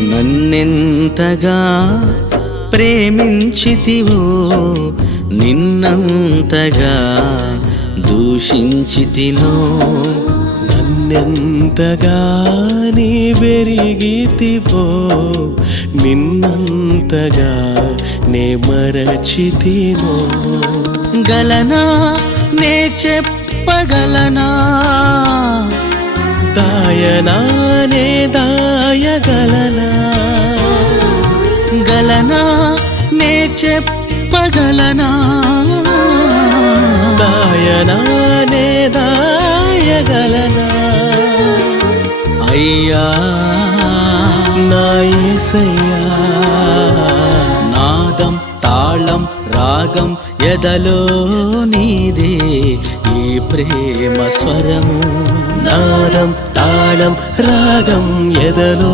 నన్నెంతగా ప్రేమించితివో నిన్నంతగా దూషించితినో నన్నెంతగా నీ వెరిగితివో నిన్నంతగా నే మరచితినో గలనా నే చెప్పగలనా దాయనా నే దాయగలనా గలనా నే చెప్పగలనా దాయనా నే దాయగలనా అయ్యా నా యేసయ్యా నాదం తాళం రాగం ఎదలో నీదే ఈ ప్రేమ స్వరము నాదం తాళం రాగం ఎదలో